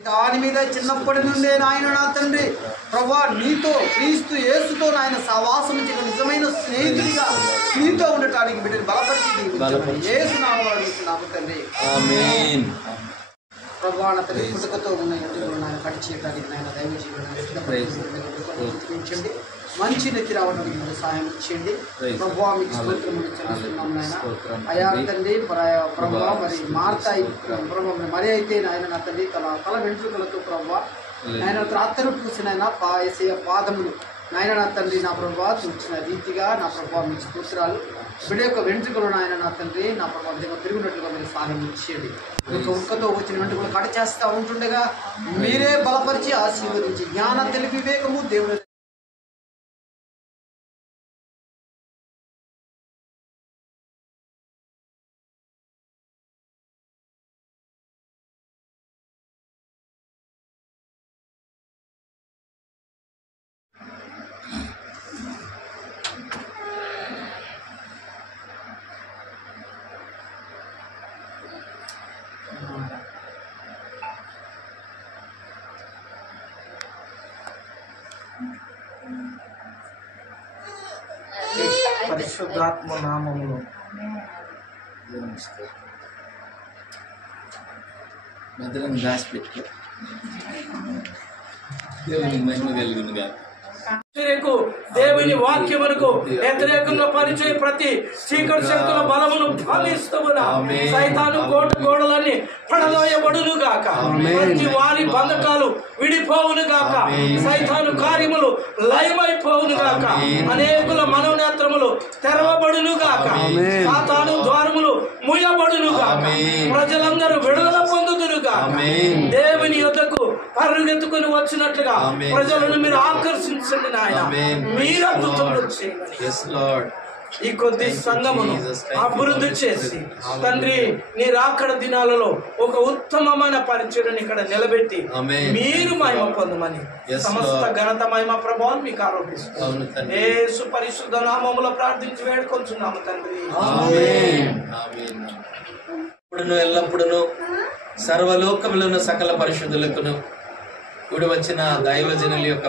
దాని మీద చిన్నప్పటి నుండే నాయన నా తండ్రి ప్రభువా నీతో క్రీస్తు యేసుతో నాయన సహవాసం చేయగల నిజమైన స్నేహితుడిగా నీతో ఉండటానికి బిడ్డను బలపరిచి యేసు నామములో అడుగుతున్నాము తండ్రి. ఆమేన్. ప్రభువా నా తండ్రి పుట్టుకతో ఉన్న ఎదుగులో నాయన కడి చేయడానికి నాయన దైవ జీవనాన్ని సిద్ధపరచండి. మంచి నెత్తి రావడానికి మీరు సహాయం ఇచ్చేయండి ప్రభువా. మీకు స్తోత్రములు చెల్లిస్తున్నాం నాయన. అయా తండ్రి ప్రభువా మరి మార్తాయి ప్రభు మరి అయితే నాయన నా తండ్రి తల వెంట్రుకలతో ప్రభువా నాయన రాత్రి పూసిన యేసయ్య పాదములు నాయన నా తండ్రి నా ప్రభువా చూసిన రీతిగా నా ప్రభువా మీకు స్తోత్రాలు. బిడ్డ యొక్క వెంట్రుకలు నాయన నా తండ్రి నా ప్రభావ విధంగా తిరుగునట్లుగా మీరు సహాయం ఇచ్చేయండి. ఒక ఉక్కతో వచ్చిన వెంట్రుకలు కట్ చేస్తూ ఉంటుండగా మీరే బలపరిచి ఆశీర్వదించి జ్ఞానం తెలివి వివేకము దేవుని పరిశుద్ధాత్మ నామములో భద్రం దాచిపెట్టు. దేవుని మహిమ కలుగునుగా. దేవుని వాక్యమునకు వ్యతిరేకంగా పనిచే ప్రతి చీకటి శక్తుల బలమును ఫలిస్తున్నా సైతాను గోడలన్నీ పడదోయబడును గాక. మంచి వారి బంధకాలు విడిపోవును గాక. సైతాను కార్యములు లయమైపోవును గాక. అనేకుల మనోనేత్రములు తెరవబడును గాక. సాతాను ద్వారములు ముయ్యబడును గాక. ప్రజలందరూ విడుదల పొందుదురు గాక. దేవుని యొద్దకు పరుగెత్తుకుని వచ్చినట్లుగా ప్రజలను మీరు ఆకర్షించండి నాయన. మీరు అద్భుతములు చేయండి. ఈ కొద్ది సంఘమును అభివృద్ధి చేసి తండ్రి నీ రాకడ దినాలలో ఒక ఉత్తమమైన పరిచయను ఇక్కడ నిలబెట్టి మీరు మహిమ పొందమని సమస్త ఘనత మహిమ ప్రభావం మీకు ఆరోపిస్తున్నాం. యేసు పరిశుద్ధ నామములో ప్రార్థించి వేడుకొంచున్నాము తండ్రి. ఇప్పుడును ఎల్లప్పుడును సర్వలోకములను సకల పరిశుద్ధులకును కూడి వచ్చిన దైవజనుల యొక్క